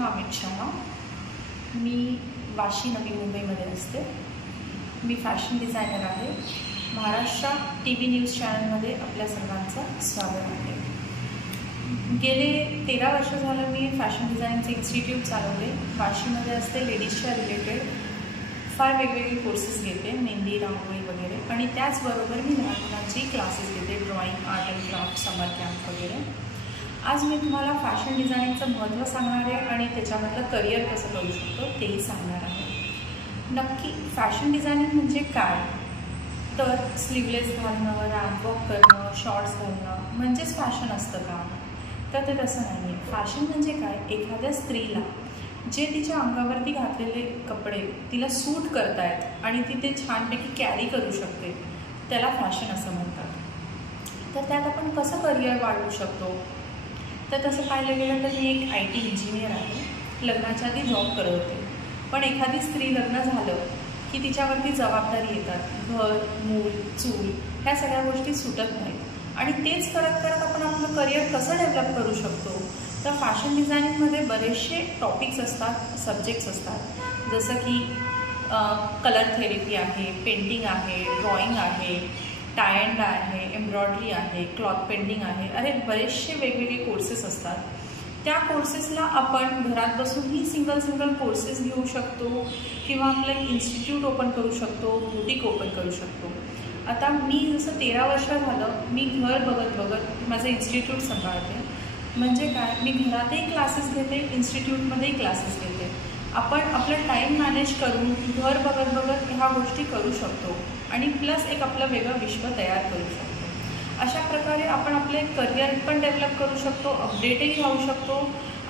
नाव अमित शहा। मी वाशी नवी मुंबईमध्ये असते। मी फॅशन डिझायनर आहे। महाराष्ट्र TV न्यूज चॅनलमध्ये आपल्या सर्वांचं स्वागत आहे। गेले 13 वर्ष झालं मी फॅशन डिझायनिंगचे इन्स्टिट्यूट चालवते। वाशीमध्ये असते। लेडीजच्या रिलेटेड फार वेगवेगळे कोर्सेस घेते, मेहंदी, रांगोळी वगैरे, आणि त्याचबरोबर मी लहान मुलांची क्लासेस घेते, drawing, art and craft, summer camp वगैरे। आज मी तुम्हाला फॅशन डिझायनिंगचं महत्त्व सांगणार आहे आणि त्याच्यामधलं करिअर कसं करू शकतो तेही सांगणार आहे। नक्की फॅशन डिझायनिंग म्हणजे काय? तर स्लीवलेस घालणं, रॅम्प वॉक करणं, शॉर्ट्स घालणं म्हणजेच फॅशन असतं का? तर ते तसं नाही आहे। फॅशन म्हणजे काय? एखाद्या स्त्रीला जे तिच्या अंगावरती घातलेले कपडे तिला सूट करतायत आणि ती ते छानपैकी कॅरी करू शकते, त्याला फॅशन असं म्हणतात। तर त्यात आपण कसं करिअर वाढवू शकतो? तर तसं पाहायला गेलं तर मी एक IT इंजिनियर आहे। लग्नाच्या आधी जॉब करत होते, पण एखादी स्त्री लग्न झालं की तिच्यावरती जबाबदारी येतात, घर, मूल, चूल, ह्या सगळ्या गोष्टी सुटत नाहीत आणि तेच करत करत आपण आपलं करिअर कसं डेव्हलप करू शकतो? तर फॅशन डिझायनिंगमध्ये बरेचसे टॉपिक्स असतात, सब्जेक्ट्स असतात, जसं की कलर थेरपी आहे, पेंटिंग आहे, ड्रॉइंग आहे, टाय अँड डाय आहे, एम्ब्रॉयडरी आहे, क्लॉथ पेंटिंग आहे, अरे बरेचसे वेगवेगळे कोर्सेस असतात। त्या कोर्सेसला आपण घरात बसूनही सिंगल कोर्सेस घेऊ शकतो किंवा आपलं एक इन्स्टिट्यूट ओपन करू शकतो, बुटीक ओपन करू शकतो। आता मी जसं 13 वर्ष झालं मी घर बघत माझं इन्स्टिट्यूट सांभाळते। म्हणजे काय? मी घरातही क्लासेस घेते, इन्स्टिट्यूटमध्येही क्लासेस घेते। आपण आपलं टाईम मॅनेज करून घर बघत ह्या गोष्टी करू शकतो आणि प्लस एक आपलं वेगळं विश्व तयार करू शकतो। अशा प्रकारे आपण आपले करिअर पण डेव्हलप करू शकतो, अपडेटही राहू शकतो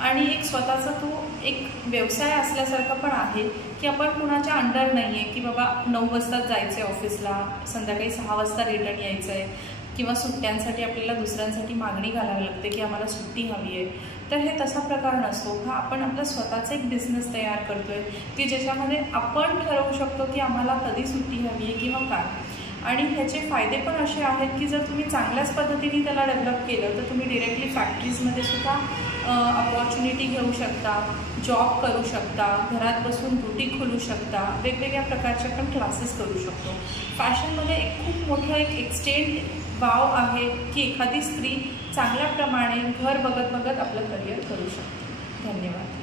आणि एक स्वतःचा तो एक व्यवसाय असल्यासारखं पण आहे की आपण कुणाच्या अंडर नाही आहे की बाबा 9 वाजताच जायचं आहे ऑफिसला, संध्याकाळी 6 वाजता रिटर्न यायचं आहे किंवा सुट्ट्यांसाठी आपल्याला दुसऱ्यांसाठी मागणी घालावी लागते की आम्हाला सुट्टी हवी आहे। तर हे तसा प्रकार नसतो। हा आपण आपला स्वतःचा एक बिझनेस तयार करतो आहे की ज्याच्यामध्ये आपण ठरवू शकतो की आम्हाला कधी सुट्टी हवी आहे किंवा काय। आणि ह्याचे फायदे पण असे आहेत की जर तुम्ही चांगल्याच पद्धतीने त्याला डेव्हलप केलं तर तुम्ही डिरेक्टली फॅक्टरीजमध्ये सुद्धा अपॉर्च्युनिटी घेऊ शकता, जॉब करू शकता, घरात बसून बुटीक खोलू शकता, वेगवेगळ्या प्रकारचे पण क्लासेस करू शकतो। फॅशनमध्ये एक खूप मोठं एक एक्सटेंड वाव आहे की एखादी स्त्री चांगल्या प्रमाणे घर बघत आपलं करिअर करू शकते। धन्यवाद।